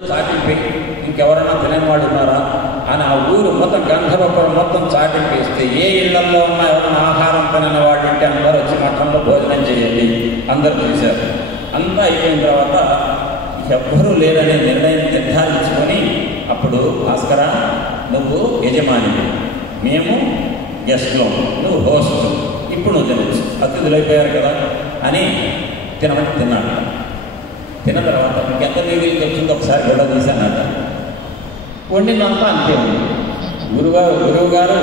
చాటింపి ఇంకెవరన్నా తినని వాడు ఉన్నారా అని ఆ ఊరు మొత్తం గంధర్వపురం మొత్తం చాటింపేస్తే ఏ ఇళ్లలో ఉన్నా ఎవరైనా ఆహారం తినని వాడు ఉంటే అందరూ వచ్చి మఠంలో భోజనం చేయండి అందరూ చేశారు. అంతా అయిపోయిన తర్వాత ఎవ్వరూ లేరనే నిర్ణయం నిర్ధారించుకొని అప్పుడు భాస్కర నువ్వు యజమానివి, మేము గెస్ట్లో, నువ్వు హోస్ట్, ఇప్పుడు నువ్వు తినచ్చు, అతిథులు అయిపోయారు కదా అని తినమని తిన్నాడు. తిన్న తర్వాత ఇంకెంత నీళ్ళు తెచ్చింది ఒకసారి గొడవ తీశానట. వండినంతా అంతే ఉంది. గురువు గారు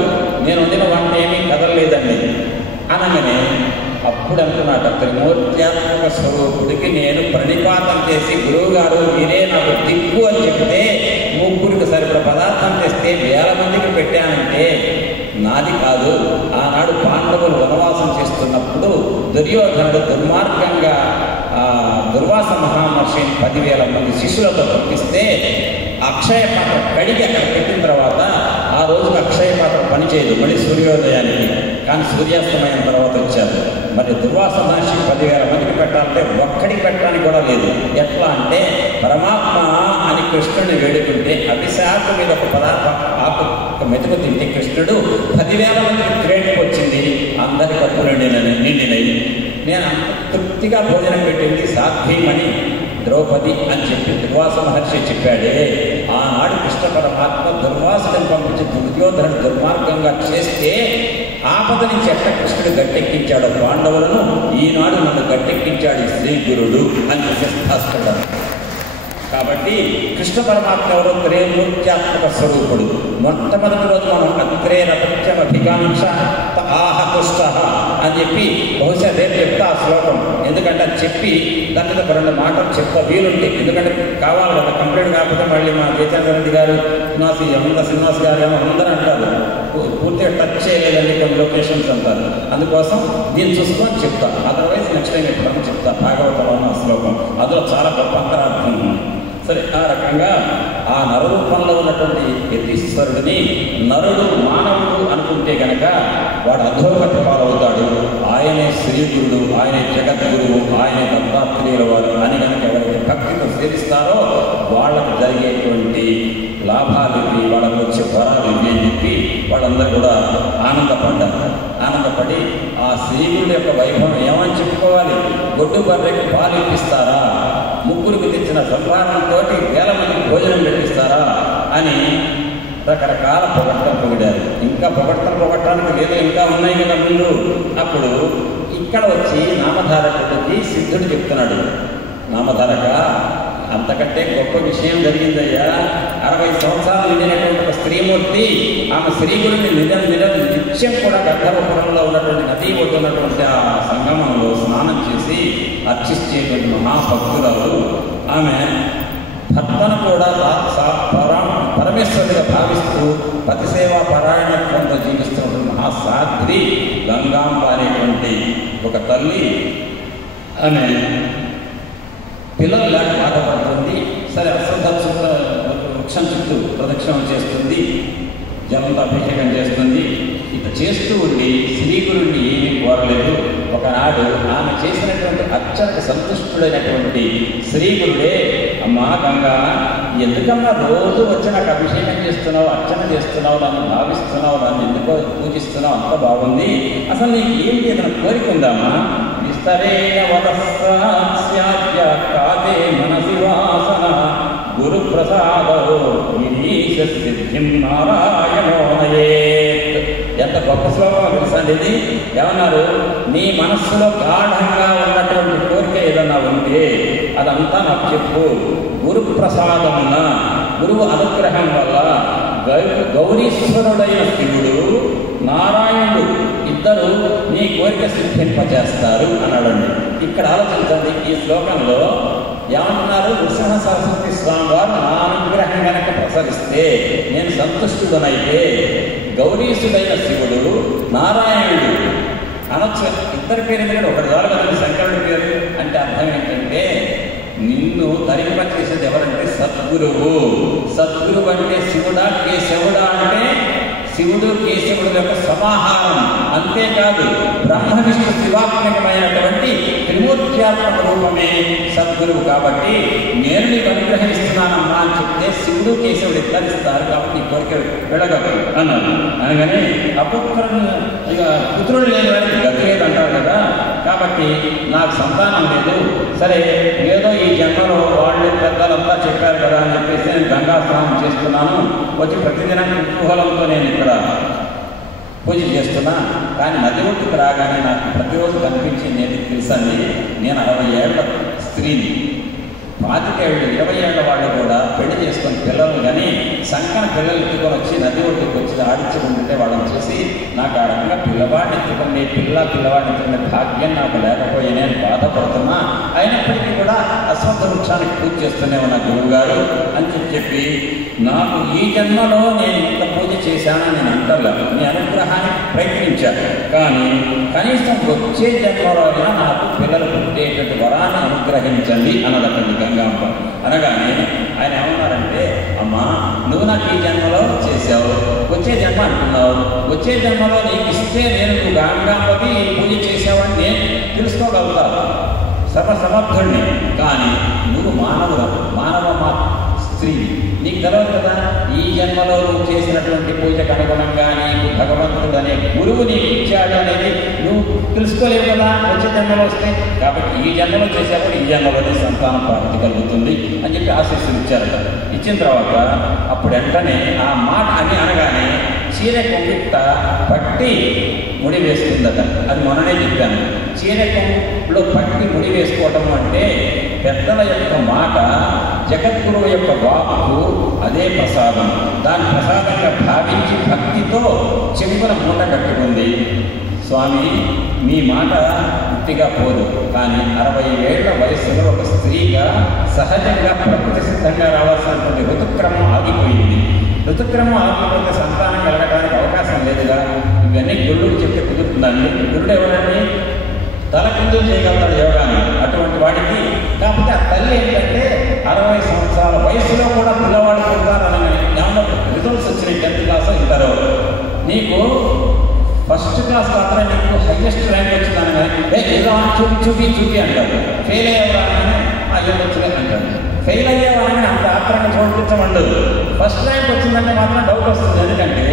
నేను వండిన వంట ఏమీ కదలలేదండి అనగానే అప్పుడు అనుకున్నాట త్రిమూర్త్యాత్మక స్వరూపుడికి నేను ప్రణిపాతం చేసి గురువుగారు మీరే నాకు దిక్కు అని చెప్తే ముగ్గురికి సరిపడ పదార్థం తెస్తే 1000 మందికి పెట్టానంటే నాది కాదు. ఆనాడు పాండవులు వనవాసం చేస్తున్నప్పుడు దుర్యోధనుడు దుర్మార్గంగా దుర్వాస మహామహర్షిని 10,000 మంది శిష్యులతో పంపిస్తే అక్షయ పాత్ర కడిగి అక్కడ పెట్టిన తర్వాత ఆ రోజుకి అక్షయ పాత్ర పనిచేయదు, మళ్ళీ సూర్యోదయానికి, కానీ సూర్యాస్తమయం తర్వాత వచ్చారు. మరి దుర్వాస మహర్షి 10,000 మందికి పెట్టాలంటే ఒక్కడికి పెట్టడానికి కూడా లేదు. ఎట్లా అంటే పరమాత్మ అని కృష్ణుడిని వేడుకుంటే అభిశాఖ మీద ఒక పదార్థం ఆకు ఒక మెతుకు తింటే కృష్ణుడు 10,000 మందికి క్రెడిట్ వచ్చింది, అందరి కప్పు నిండినవి. నేను అంత తృప్తిగా భోజనం పెట్టింది సాధ్యమని ద్రౌపది అని చెప్పి దుర్వాస మహర్షి చెప్పాడే. ఆనాడు కృష్ణ పరమాత్మ దుర్వాసుని పంపించి దుర్యోధనుడు దుర్మార్గంగా చేస్తే ఆపద నుంచి ఎట్లా కృష్ణుడు గట్టెక్కించాడు పాండవులను, ఈనాడు నన్ను గట్టెక్కించాడు శ్రీ గురుడు అని చెప్పేస్తాడు. కాబట్టి కృష్ణ పరమాత్మ ఎవరో త్రిమూర్త్యాత్మక స్వరూపుడు. మొట్టమొదటి రోజు మనం అగ్రేరపత్యమభికాంక్ష ఆహతుష్ట అని చెప్పి బహుశా రేపు చెప్తా ఆ శ్లోకం. ఎందుకంటే అది చెప్పి దాని మీద 2 మాటలు చెప్తా వీలుంటే, ఎందుకంటే కావాలి కదా, కంప్లీట్ కాకపోతే మళ్ళీ మా జయచంద్ర రెడ్డి గారు శ్రీనివాస్ గారు ఏమో అందరూ అంటారు పూర్తిగా టచ్ చేయలేదండి కొన్ని లొకేషన్స్ అంటారు. అందుకోసం దీన్ని చూసుకొని చెప్తా, అదర్వైజ్ నెక్స్ట్ టైం ఎప్పుడన్నా చెప్తా భాగవతంలో ఉన్న శ్లోకం. అందులో చాలా గొప్ప అంతరార్థం ఉంది. సరే, ఆ రకంగా ఆ నరరూపంలో ఉన్నటువంటి యతీశ్వరుడిని నరుడు మానవుడు అనుకుంటే కనుక వాడు అధోగతి పాలవుతాడు. ఆయనే శ్రీగురుడు, ఆయనే జగద్గురువు, ఆయనే దత్తాత్రేయుల వారు అని కనుక ఎవరైతే భక్తితో సేవిస్తారో వాళ్ళకు జరిగేటువంటి లాభాలు ఇవి, వాళ్ళకు వచ్చే వరాలు ఇవి అని చెప్పి వాళ్ళందరూ కూడా ఆనందపడి ఆ శ్రీగురుడు యొక్క వైభవం ఏమని చెప్పుకోవాలి. గొడ్డు బర్రెకి పాలు ఇప్పిస్తారా, ముగ్గురికి తెచ్చిన సంపాదనతో 1000 మందికి భోజనం పెట్టిస్తారా అని రకరకాల పొగడ్డారు. ఇంకా పొగట్టడానికి లేదు, ఇంకా ఉన్నాయి కదా ముందు. అప్పుడు ఇక్కడ వచ్చి నామధారకుడికి సిద్ధుడు చెప్తున్నాడు, నామధారక అంతకంటే గొప్ప విషయం జరిగిందయ్యా. 60 సంవత్సరాలు నిండినటువంటి ఒక స్త్రీమూర్తి ఆమె శ్రీగుడిని నిత్యం కూడా గంధర్వపురంలో ఉన్నటువంటి నదీ ఒడ్డున్నటువంటి ఆ సంగమంలో స్నానం చేసి అర్చిస్తేటువంటి మహాభక్తురాలు. ఆమె భర్తను కూడా పరమేశ్వరుడిగా భావిస్తూ పతిసేవా పరాయణత్వంతో జీవిస్తున్నటువంటి మహాసాధ్వి గంగాంబ అనేటువంటి ఒక తల్లి. ఆమె పిల్లలు లేక బాధపడుతుంది. సరే, అశ్వత్థ వృక్షం చుట్టూ ప్రదక్షిణం చేస్తుంది, జలంతో అభిషేకం చేస్తుంది. ఇక చేస్తూ ఉండి శ్రీగురుడిని ఏమీ కోరలేదు. ఒకనాడు ఆమె చేసినటువంటి అర్చనకు సంతుష్టుడైనటువంటి శ్రీగురుడే, అమ్మా గంగా, ఎందుకమ్మా రోజు వచ్చి నాకు అభిషేకం చేస్తున్నావు, అర్చన చేస్తున్నావు, నన్ను భావిస్తున్నావు, నన్ను ఎందుకో పూజిస్తున్నావు, అంత బాగుంది, అసలు నీకు ఏంటి ఏదైనా కోరిక ఉందామా? విస్తరేణ వదస్యాద్య కాదే మనసి వాసన గురు ప్రసాదో వినీశ సిద్ధిం నారాయణోనయేత్. ఎంత గొప్ప శ్లోకం తెలుసండి ఇది. ఏమన్నారు? నీ మనస్సులో గాఢంగా ఉన్నటువంటి కోరిక ఏదన్నా ఉంటే అదంతా నాకు చెప్పు. గురు ప్రసాదమున, గురువు అనుగ్రహం వల్ల గౌరీశ్వరుడైన శివుడు, నారాయణుడు ఇద్దరు నీ కోరిక సిద్ధింపజేస్తారు అన్నాడండి. ఇక్కడ ఆలోచించండి, ఈ శ్లోకంలో ఏమంటున్నారు? నృసింహ సరస్వతి స్వామి వారు నా అనుగ్రహం కనుక ప్రసరిస్తే, నేను సంతుష్టుడనైతే గౌరీశుడైన శివుడు, నారాయణుడు అనొచ్చు. ఇద్దరి పేరు ఎందుకంటే ఒకటి ద్వారా కదండి శంకరుడి పేరు. అంటే అర్థం ఏంటంటే నిన్ను తరింపచేసేది ఎవరంటే సద్గురువు. సద్గురువు అంటే శివుడా, కేశవుడా అంటే శివుడు కేశవుడు యొక్క సమాహారం. అంతేకాదు బ్రహ్మ విష్ణు శివాత్మకమైనటువంటి త్రిమూర్త్యాత్మక రూపమే సద్గురువు. కాబట్టి నేను నీకు అనుగ్రహిస్తున్నానమ్మా అని చెప్తే శివుడు కేశవుడు ఇస్తారు. కాబట్టి నీ కోరిక వెళ్ళగలరు అన్నాడు. అనగానే పుత్రుడు లేని వారికి గతి లేదు అంటారు కదా. కాబట్టి నాకు సంతానం లేదు, సరే ఏదో ఈ జన్మలో వాళ్ళు పెద్దలంతా చెప్పారు కదా అని చెప్పేసి నేను గంగా స్నానం చేస్తున్నాను, వచ్చి ప్రతిదినం కుతూహలంతో నేను ఇక్కడ పూజ చేస్తున్నా. కానీ నది ఒడ్డుకు రాగానే నాకు ప్రతిరోజు కనిపించింది ఏంటి తెలుసండి, నేను 60 ఏళ్ల స్త్రీని, 25 ఏళ్ళు 20 ఏళ్ల వాళ్ళు కూడా పెళ్లి చేసుకొని పిల్లలు కానీ సంకన పిల్లలు ఎత్తుకొని వచ్చి నది ఒడ్డుకు వచ్చి ఆడించుకుంటుంటే వాళ్ళని చూసి నాకు ఆ రకంగా పిల్లవాడిని ఎత్తుకునే పిల్లవాడిని ఎత్తుకునే భాగ్యం నాకు లేకపోయే నేను బాధపడుతున్నా. అయినప్పటికీ కూడా అశ్వత్థ వృక్షానికి పూజ చేస్తూనే ఉన్న గురువుగారు అని చెప్పి నాకు ఈ జన్మలో నేను ఇంత పూజ చేశానని నేను అంటలేదు, నీ అనుగ్రహానికి ప్రయత్నించాను. కానీ కనీసం వచ్చే జన్మలో నాకు పిల్లలు పుట్టేటట్టు వరాన్ని అనుగ్రహించండి అన్నదటండి గంగాంబ. అనగానే ఆయన ఏమన్నారంటే, అమ్మా నువ్వు నాకు ఈ జన్మలో చేసావు, వచ్చే జన్మ అంటున్నావు, వచ్చే జన్మలో నీకు ఇస్తే నేను నువ్వు గంగాంబకి పూజ చేసావని నేను తెలుసుకోగలుగుతాను, సర్వసమర్థుడిని. కానీ నువ్వు మానవ స్త్రీ, నీకు తెలవదు కదా ఈ జన్మలో నువ్వు చేసినటువంటి పూజకు అనుగుణంగా నీకు భగవంతుడు అనే గురువు నీకు ఇచ్చాడు అనేది నువ్వు తెలుసుకోలేవు కదా వచ్చే జన్మలో వస్తే. కాబట్టి ఈ జన్మలో చేసేప్పుడు ఈ జన్మలోనే సంతానం ప్రాప్తి కలుగుతుంది అని చెప్పి ఆశీస్సులు ఇచ్చారట. ఇచ్చిన తర్వాత అప్పుడు వెంటనే ఆ మాట అని అనగానే చీర కొంగిట్ట పట్టి ముడి వేస్తుందట. అది మొన్ననే చెప్పాను. చీర కొంగులో పట్టి ముడి వేసుకోవటం అంటే పెద్దల యొక్క మాట, జగద్గురువు యొక్క వాక్కు అదే ప్రసాదం. దాని ప్రసాదంగా భావించి భక్తితో చెంపున మూట కట్టుకుంది. స్వామి మీ మాట పూర్తిగా పోదు, కానీ 60 ఏళ్ల వయసులో ఒక స్త్రీగా సహజంగా ప్రకృతి సిద్ధంగా రావాల్సినటువంటి ఋతుక్రమం ఆగిపోయింది. ఋతుక్రమం ఆగిపోతే సంతానం కలగడానికి అవకాశం లేదుగా. ఇవన్నీ గురువుకు చెప్తే కుదురుతుందండి. గురుడు ఎవరండి? తల కిందులు చేయగలుగుతాడు యోగాన్ని, అటువంటి వాడికి. కాకపోతే ఆ తల్లి ఏంటంటే 60 సంవత్సరాల వయసులో కూడా పిల్లవాడు పుడతారని ఏమన్నా రిజల్ట్స్ వచ్చినాయి. 10th క్లాస్ ఇంటారు, నీకు ఫస్ట్ క్లాస్ మాత్రం నీకు హైయెస్ట్ ర్యాంక్ వచ్చిందని కానీ ఏదో చూపి అంటారు. ఫెయిల్ అయ్యేవాడని అయ్యో వచ్చిందని అంటారు. ఫెయిల్ అయ్యేవాడని అంత ఆత్రంగా చూపించమండదు. ఫస్ట్ ర్యాంక్ వచ్చిందంటే మాత్రం డౌట్ వస్తుంది. ఎందుకంటే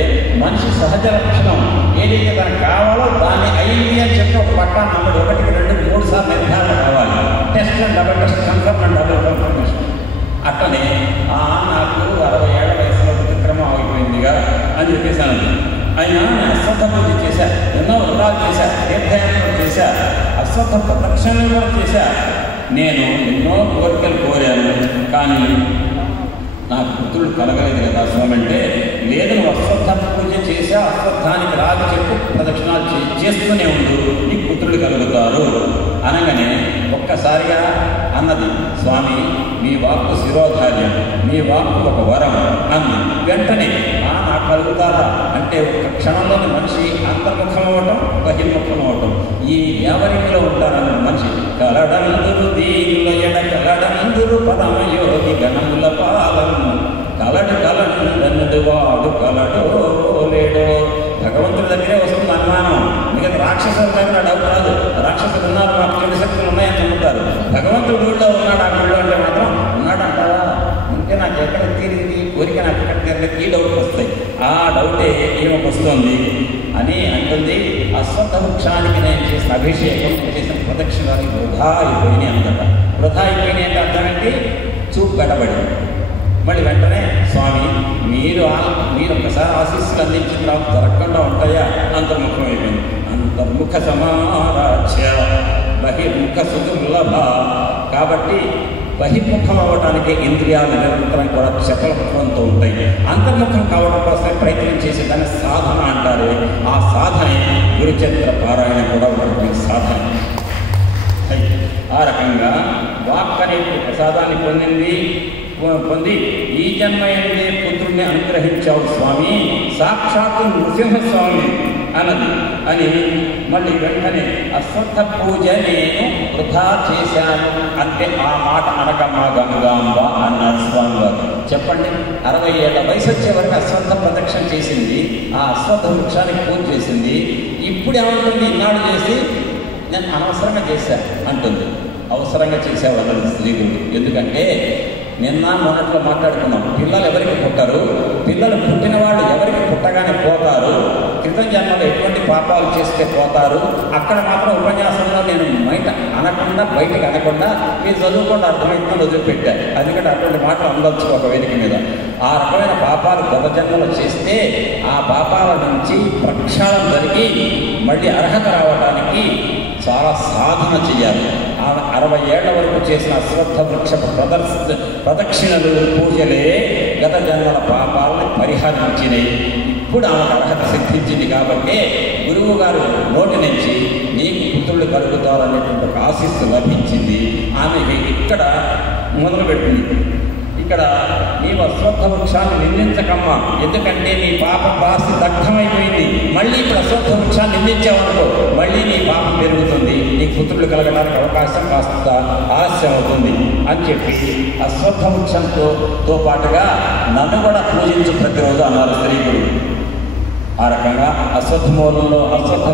మనిషి సహజ లక్షణం ఏదైతే తనకు కావాలో దాన్ని అయింది అని చెప్పి ఒక పట్టాన్ని నమ్మడు. 1, 2, 3 సార్లు నిర్ధారణ కావాలి. Test and double test, confirm and double confirmation. అట్లనే నాకు 60 ఏళ్ల వయసులో ఋతుక్రమం ఆగిపోయిందిగా అని చెప్పేసాను. ఆయన అశ్వత్థ పూజ చేశా, ఎన్నో వ్రతాలు చేశా, తీర్థయాత్రలు చేశా, అశ్వత్థ ప్రదక్షిణలు కూడా చేశా. నేను ఎన్నో కోరికలు కోరాను, కానీ నాకు పుత్రుడు కలగలేదు కదా స్వామి అంటే, లేదు నువ్వు అశ్వత్థ పూజ చేశా, అశ్వత్థానికి రాజు చెప్పు ప్రదక్షిణాలు చేస్తూనే ఉండు, నీకు పుత్రుడు కలుగుతారు అనగానే ఒక్కసారిగా అన్నది, స్వామి మీ వాక్కు శిరోధార్యం, మీ వాక్కు ఒక వరం అన్నది. వెంటనే నాకు కలుగుతారా అంటే ఒక క్షణంలోని మనిషి అంతర్ముఖం అవ్వటం, బహిర్ముఖం అవ్వటం, ఈ ఎవరిలో ఉంటారన్న మనిషి. కలడందురు దీనిలో ఎడ కలడందురు పరమయోగి గణముల పాలన కలడు వాడు కలడో లేడో. భగవంతుడి దగ్గరే వస్తుంది అనుమానం. మిగతా రాక్షసుల దగ్గర డౌట్ రాదు. రాక్షసులు ఉన్నారు, మాకు చెడు శక్తులు ఉన్నాయని నమ్ముతారు. భగవంతుడు ఊళ్ళో ఉన్నాడు, ఆ ఊళ్ళో అంటే మాత్రం ఉన్నాడంటారా, ఉంటే నాకు ఎక్కడ తీరింది, కోరిక నాకు ఎక్కడ తీరలేదు, ఈ డౌట్ వస్తాయి. ఆ డౌటే ఈమెకు వస్తుంది అని అంటుంది. అశ్వత్థ వృక్షానికి నేను చేసిన అభిషేకం, చేసిన ప్రదక్షిణాలు వృధా అయిపోయినాయి అందట. వృధా అయిపోయినాయి అంటే అర్థం ఏంటి? చూపు గడబడి. మళ్ళీ వెంటనే స్వామి మీరు ఒక్కసారి ఆశీస్సులు అందించిన తర్వాత దొరకకుండా ఉంటాయా? అంతర్ముఖం అయిపోయింది. అంతర్ముఖ సమారాధ్య బహిర్ముఖ సుదుర్లభ. కాబట్టి బహిర్ముఖం అవ్వడానికి ఇంద్రియాలు నిరంతరం కూడా చపలత్వంతో ఉంటాయి. అంతర్ముఖం కావడం కోసం ప్రయత్నం చేసేదాన్ని సాధన అంటారు. ఆ సాధనే గురుచరిత్ర పారాయణ కూడా ఒక సాధన. ఆ రకంగా వాక్ అనే ప్రసాదాన్ని పొంది ఈ జన్మ పుత్రుడిని అనుగ్రహించావు స్వామి, సాక్షాత్తు నృసింహస్వామి అన్నది అని మళ్ళీ వెంటనే అశ్వత్థ పూజ నేను వృధా చేశాను అంటే ఆ మాట అనకమ్మా గంగాంబ అన్నారు స్వామి వారు. చెప్పండి, 60 ఏళ్ల వయసు వచ్చే వరకు అశ్వత్థ ప్రదక్షిణ చేసింది, ఆ అశ్వత్థ వృక్షానికి పూజ చేసింది. ఇప్పుడు ఏమంటుంది? ఇన్నాడు చేసి నేను అనవసరంగా చేశాను అంటుంది. అవసరంగా చేసేవాళ్ళని స్త్రీలు. ఎందుకంటే నిన్న మొన్నట్లో మాట్లాడుకున్నాం, పిల్లలు ఎవరికి పుట్టరు, పిల్లలు పుట్టిన వాళ్ళు ఎవరికి పుట్టగానే పోతారు, క్రితం జన్మలో ఎటువంటి పాపాలు చేస్తే పోతారు. అక్కడ మాత్రం ఉపన్యాసంలో నేను బయటకు అనకుండా మీరు చదువుకుండా అర్థమవుతుందని వదిలిపెట్టారు. ఎందుకంటే అటువంటి మాటలు అందొచ్చు ఒక వేదిక మీద. ఆ రకమైన పాపాలు గత జన్మలో చేస్తే ఆ పాపాల నుంచి ప్రక్షాళన జరిగి మళ్ళీ అర్హత రావడానికి చాలా సాధన చేయాలి. 60 ఏళ్ల వరకు చేసిన అశ్వత్థ వృక్ష ప్రదక్షిణలు పూజలే గత జన్మల పాపాలను పరిహరించినాయి. ఇప్పుడు ఆమెకు అర్హత సిద్ధించింది. కాబట్టి గురువు గారు నోటి నుంచి నీకు పుత్రులు కలుగుతారనేటువంటి ఒక ఆశీస్సు లభించింది. ఆమెకి ఇక్కడ మొదలుపెట్టింది. ఇక్కడ నీవు అశ్వత్థ వృక్షాన్ని నిందించకమ్మా, ఎందుకంటే నీ పాపం రాసి దగ్ధమైపోయింది. మళ్ళీ ఇప్పుడు అశ్వత్థ వృక్షాన్ని నిందించావనుకో మళ్ళీ నీ పాపం పెరుగుతుంది, నీ పుత్రులు కలగడానికి అవకాశం కాస్త ఆలస్యం అవుతుంది అని చెప్పి అశ్వత్థ వృక్షంతో పాటుగా నన్ను కూడా పూజించు ప్రతిరోజు అన్నారు స్త్రీకుడు. ఆ రకంగా అశ్వత్థ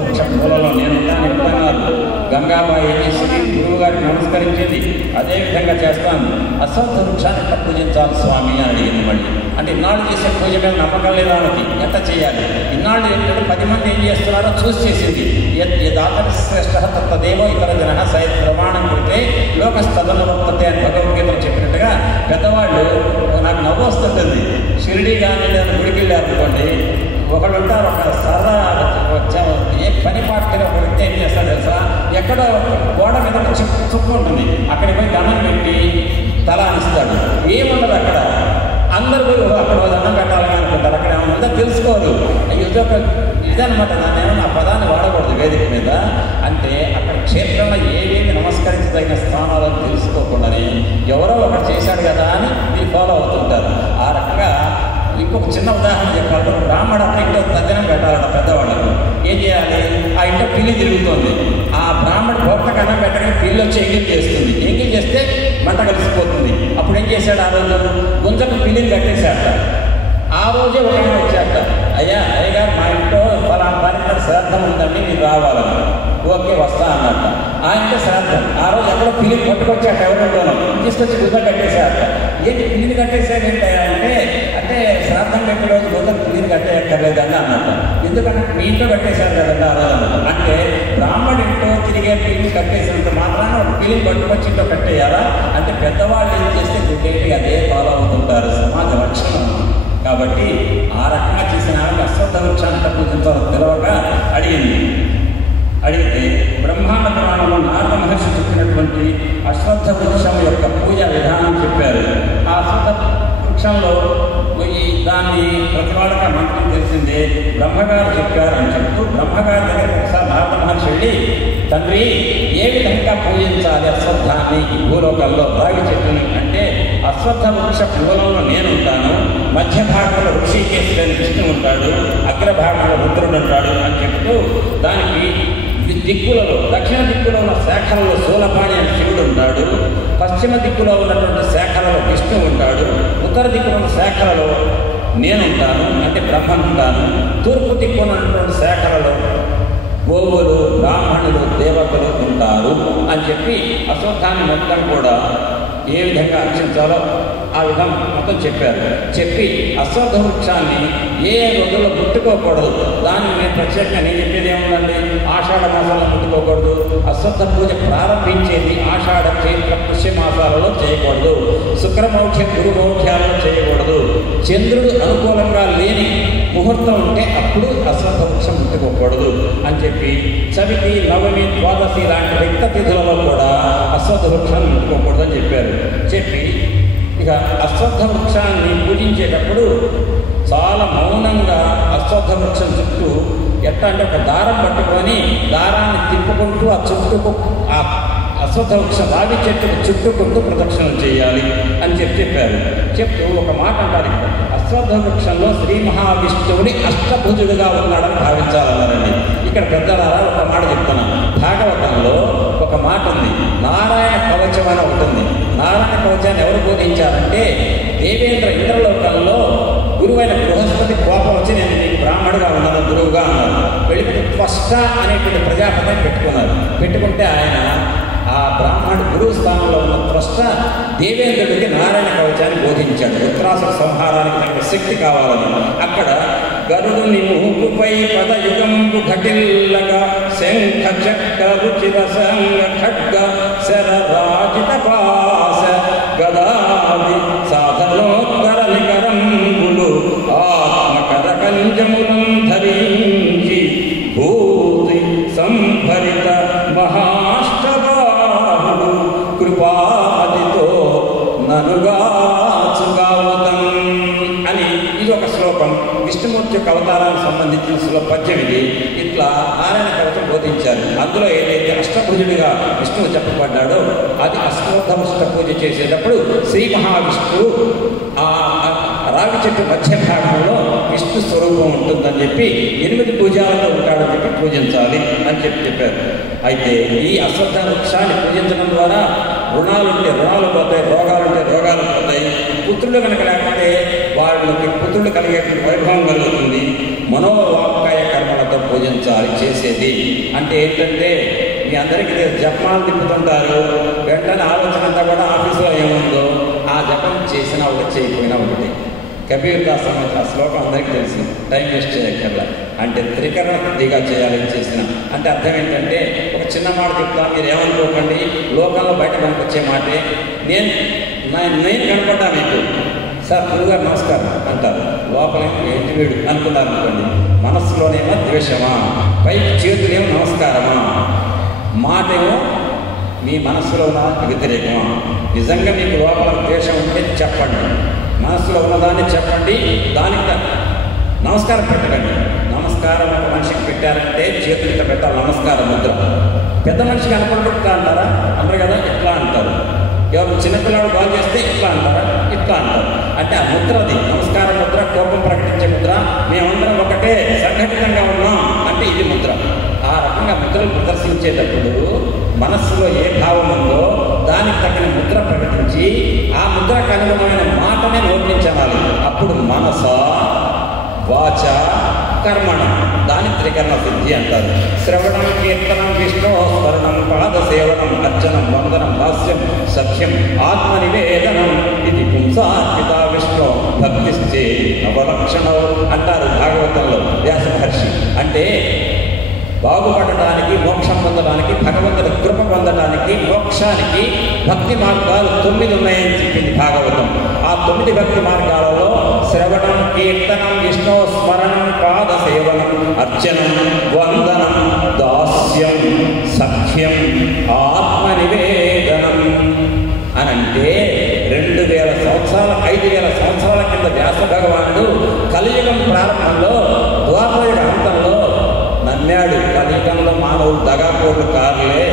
వృక్ష మూలంలో నేను ఉంటాను. గంగాబాయి ఏం చేసింది? గురువు గారికి నమస్కరించింది. అదేవిధంగా చేస్తాను, అశ్వత్థ వృక్షాన్ని ఎట్లా పూజించాలి స్వామి అని అడిగింది. మళ్ళీ అంటే ఇన్నాళ్ళు చేసే పూజ మీద నమ్మకం లేదు ఆమెకి, ఎట్లా చేయాలి? ఇన్నాళ్ళు ఏంటంటే 10 మంది ఏం చేస్తున్నారో చూసి చేసింది. దాతరి శ్రేష్ఠ తదేవో ఇతర జన సైత్ ప్రమాణం పెడితే లోకస్తదనువర్తతే అని భగవద్గీతలో చెప్పినట్టుగా పెద్దవాళ్ళు నాకు నవ్వు వస్తుంటుంది. షిరిడీ కానీ లేదా గుడికి వెళ్ళారనుకోండి, ఒకళ్ళు ఉంటారు, ఒక సరదా ఏ పని పాటలో ఒక వ్యక్తి ఏం చేస్తాడు తెలుసా, ఎక్కడో గోడ మీద చుక్క ఉంటుంది, అక్కడికి పోయి దండం పెట్టి తల అనిస్తాడు. ఏముండదు అక్కడ, అందరూ పోయి అక్కడ దండం పెట్టాలని అనుకుంటారు. అక్కడ ఏమన్నా తెలుసుకోరు. ఇదనమాట. నా పదాన్ని వాడకూడదు వేదిక మీద. అంటే అక్కడ క్షేత్రంలో ఏవేమి నమస్కరించదగిన స్థానాలను తెలుసుకోకుండానే ఎవరో ఒకటి చేశాడు కదా అని మీరు ఫాలో అవుతుంటారు. ఆ రకంగా ఇంకొక చిన్న ఉదాహరణ చెప్పాలంటే, బ్రాహ్మడు అక్కడ ఇంట్లో తగ్గనం పెట్టాలట పెద్దవాళ్ళకు. ఏం చేయాలి? ఆ ఇంట్లో పిల్లి తిరుగుతుంది. ఆ బ్రాహ్మడు భర్తకు అన్నం పెట్టడానికి పిల్లి వచ్చి ఎంగిల్ చేస్తుంది. ఎంగిల్ చేస్తే మంట కలిసిపోతుంది. అప్పుడు ఏం చేశాడు? ఆ రోజు గుంజకు పిల్లిని కట్టేశాట. ఆ రోజే ఒక ఆయన వచ్చాట, అయ్యగారు మా ఇంట్లో ఫలానా పని శ్రాద్ధం ఉందండి, మీరు రావాలని. ఓకే వస్తా అన్నట్ట. ఆ ఇంట్లో శ్రాద్ధం. ఆ రోజు ఎక్కడో పిల్లిని పట్టుకొచ్చాట, ఎవరింటోనో తీసుకొచ్చి గుంజ కట్టేశాట. ఏంటి పిల్లిని కట్టేశాడు అంటే శ్రాద్ధం పెట్టే రోజు గుంజ పిల్లిని కట్టేయక్కర్లేదని అన్నట్ట. ఎందుకంటే మీ ఇంట్లో కట్టేశారు కదండి ఆ రోజు అన్నట్టు. అంటే బ్రాహ్మణి ఇంట్లో తిరిగే పిల్లిని కట్టేసినంత మాత్రాన ఒక పిల్లిని పట్టుకొచ్చి ఇంట్లో కట్టేయాలా? అంటే పెద్దవాళ్ళు ఏం చేస్తే గుడ్డేటి అదే ఫాలో అవుతుంటారు. సమాజ లక్షణం. కాబట్టి ఆ రకంగా చేసిన ఆమె అశ్వత్థ వృక్షాన్ని పూజించాలో తెలవక అడిగితే బ్రహ్మాండ పురాణంలో నారద మహర్షి చెప్పినటువంటి అశ్వత్థ వృక్షం యొక్క పూజా విధానం చెప్పారు. ఆ అశ్వత్థ వృక్షంలో దాన్ని ప్రతివాడక మంత్రం తెలిసిందే. బ్రహ్మగారు చెప్పారు అని చెప్తూ బ్రహ్మగారి దగ్గర ఒకసారి నారద మహర్షి వెళ్ళి, తండ్రి ఏ విధంగా పూజించాలి అశ్వత్థాన్ని ఈ భూలోకంలో రాగి చెట్టుని అంటే, అశ్వత్థ వృక్ష మూలంలో నేనుంటాను, మధ్య భాగంలో ఋషికేశుడని విష్ణు ఉంటాడు, అగ్రభాగంలో రుద్రుడు ఉంటాడు అని చెప్తూ దానికి దిక్కులలో దక్షిణ దిక్కులో ఉన్న శాఖలలో శూలపాణి అని శివుడు ఉంటాడు, పశ్చిమ దిక్కులో ఉన్నటువంటి శాఖలలో విష్ణు ఉంటాడు, ఉత్తర దిక్కులో ఉన్న శాఖలలో నేనుంటాను అంటే బ్రహ్మనుంటాను, తూర్పు దిక్కున ఉన్నటువంటి శాఖలలో గోవులు బ్రాహ్మణులు దేవతలు ఉంటారు అని చెప్పి అశ్వత్థాన్ని మొత్తం కూడా ఏ విధంగా అర్చించాలో ఆ విధంగా మొత్తం చెప్పారు. చెప్పి అశ్వత్థ వృక్షాన్ని ఏ రోజుల్లో ముట్టుకోకూడదు. దాన్ని నేను ప్రత్యేకంగా నేను చెప్పేది ఏముందండి, ఆషాఢ మాసాల్లో ముట్టుకోకూడదు. అశ్వత్థ పూజ ప్రారంభించేది ఆషాఢ చైత్ర పుష్య మాసాలలో చేయకూడదు. శుక్రమౌఢ్య గురుమౌఢ్యాలలో చేయకూడదు. చంద్రుడు అనుకూలంగా లేని ముహూర్తం ఉంటే అప్పుడు అశ్వత్థ వృక్షం ముట్టుకోకూడదు అని చెప్పి, చవితి నవమి ద్వాదశి లాంటి రిక్త తిథులలో కూడా అశ్వత్థ వృక్షాన్ని ముట్టుకోకూడదు అని చెప్పారు. చెప్పి ఇక అశ్వత్థ వృక్షాన్ని పూజించేటప్పుడు చాలా మౌనంగా అశ్వత్థ వృక్షం చుట్టూ ఎట్లా అంటే ఒక దారం పట్టుకొని దారాన్ని తిప్పుకుంటూ ఆ చుట్టూ ఆ అశ్వత్థ వృక్ష రావి చెట్టుకు చుట్టుకుంటూ ప్రదక్షిణలు చేయాలి అని చెప్పారు. చెప్తూ ఒక మాట అంటారు, ఇక్కడ అశ్వత్థ వృక్షంలో శ్రీ మహావిష్ణువుని అష్టభుజుడుగా ఉన్నాడని భావించాలన్నారండి. ఇక్కడ పెద్దలారా ఒక మాట చెప్తున్నాను. భాగవతంలో ఒక మాట ఉంది, నారాయణ కవచం అని ఒకటి ఉంది. నారాయణ కవచాన్ని ఎవరు బోధించారంటే దేవేంద్ర ఇంద్రలోకంలో గురువైన బృహస్పతి కోపం వచ్చి నేను నీకు బ్రాహ్మణుగా ఉన్నాను, గురువుగా అన్నాను. వెళ్ళిపోతే త్వష్ట అనేటువంటి ప్రజాపతిని పెట్టుకున్నారు. పెట్టుకుంటే ఆయన ఆ బ్రాహ్మణుడు గురువు స్థానంలో ఉన్న త్వష్ట దేవేంద్రుడికి నారాయణ కవచాన్ని బోధించాడు. ఉత్తరాసుర సంహారానికి తగిన శక్తి కావాలని. అక్కడ గరుడుని మూపుపై పదయుగంబు ఘటిల్లగా శంఖ చక్ర రుచిర సంగ ఖడ్గ శరరాజిత పాస గదాది సాధనోత్తర నికరంబులు ఆత్మకర కంజములం ధరించి భూతి సంభరిత మహాష్టబాహుడు కృపాదితో ననుగాచుగావతం అని ఇది ఒక శ్లోకం. విష్ణుమూర్తి యొక్క అవతారానికి సంబంధించిన పద్యం ఇది. ఇట్లా నారాయణ కవచం బోధించారు. అందులో ఏదైతే అష్టభుజుడిగా విష్ణువు చెప్పబడ్డాడో అది అశ్వత్థవృష్ట పూజ చేసేటప్పుడు శ్రీ మహావిష్ణువు ఆ రావి చెట్టు మధ్య భాగంలో విష్ణు స్వరూపం ఉంటుందని చెప్పి 8 పూజాలతో ఉంటాడని చెప్పి పూజించాలి అని చెప్పారు. అయితే ఈ అశ్వత్థ వృక్షాన్ని పూజించడం ద్వారా రుణాలుంటే రుణాలు పోతాయి, రోగాలుంటే రోగాలు పోతాయి, పుత్రులు కనుక లేకపోతే వాళ్ళకి పుత్రులు కలిగే వైభవం కలుగుతుంది. మనోవాక్కాయ కర్మలతో పూజించాలి చేసేది. అంటే ఏంటంటే మీ అందరికీ జపమాలు తిప్పుతుంటారు, వెంటనే ఆలోచన అంతా కూడా ఆఫీసులో ఏముందో ఆ జపం చేసినా ఒకటి చేయకపోయినా ఒకటి. కబీర్ దాస్ ఆ శ్లోకం అందరికీ తెలుసు, టైం వేస్ట్ చేయక్కర్లా. అంటే త్రికరణ శుద్ధిగా చేయాలని చేసిన అంటే అర్థం ఏంటంటే ఒక చిన్న మాట చెప్తా, మీరు ఏమనుకోకండి, లోకంలో బయట కనిపించే మాటే. నేను కనపడ్డా మీకు, సార్ గురుగారు నమస్కారం అంటారు, లోపల ఏంటి వీడు అనుకున్నారు అనుకోండి. మనస్సులోనేమో ద్వేషమా, పైకి చేతులేమో నమస్కారమా, మాటేమో మీ మనస్సులో ఉన్న వ్యతిరేకమా. నిజంగా మీకు లోపల ద్వేషం ఉంటే చెప్పండి, మనస్సులో ఉన్నదాన్ని చెప్పండి, దానికి నమస్కారం పెట్టకండి. నమస్కారం ఒక మనిషికి పెట్టారంటే చేతులతో పెట్టాలి, నమస్కార ముద్ర. పెద్ద మనిషికి కనపడబెట్టుతా అంటారా, అందరు కదా ఇట్లా అంటారు. ఎవరు చిన్నపిల్లాడు బాగు చేస్తే ఇట్లా అంటారా, ఇట్లా అంటారు. అంటే ఆ ముద్ర అది నమస్కార ముద్ర, కోపం ప్రకటించే ముద్ర. మేమందరం ఒకటే సంఘటితంగా ఉన్నాం అంటే ఇది ముద్ర. ఆ రకంగా ముద్రలు ప్రదర్శించేటప్పుడు మనస్సులో ఏ భావం ఉందో దానికి తగిన ముద్ర ప్రకటించి ఆ ముద్రకు అనుగుణమైన మాటనే నోటించాలి. అప్పుడు మనస వాచ కర్మణ, దాని త్రికరణ సిద్ధి అంటారు. శ్రవణం, కీర్తనం, విష్ణు స్మరణం, పాద సేవనం, అర్చనం, వందనం, భాష్యం, సఖ్యం, ఆత్మనివేదనం ఇది పుంసార్పిత విష్ణు భక్తిస్తే నవలక్షణం అంటారు భాగవతంలో వ్యాస మహర్షి. అంటే బాగుపడటానికి, మోక్షం పొందడానికి, భగవంతుడి కృప పొందడానికి, మోక్షానికి భక్తి మార్గాలు 9 ఉన్నాయని చెప్పింది భాగవతం. ఆ 9 భక్తి మార్గాలలో శ్రవణం, కీర్తనం, విష్ణు స్మరణం, పాద సేవనం, అర్చనం, వందనం, దాస్యం, సఖ్యం, ఆత్మనివేదనం అనంటే 2000 సంవత్సరాల 5000 సంవత్సరాల కింద వ్యాస భగవానుడు కలియుగం ప్రారంభంలో ద్వాపరయుగ అంతంలో నమ్మాడు. కలియుగంలో మానవుడు దగాకోరు కార్లే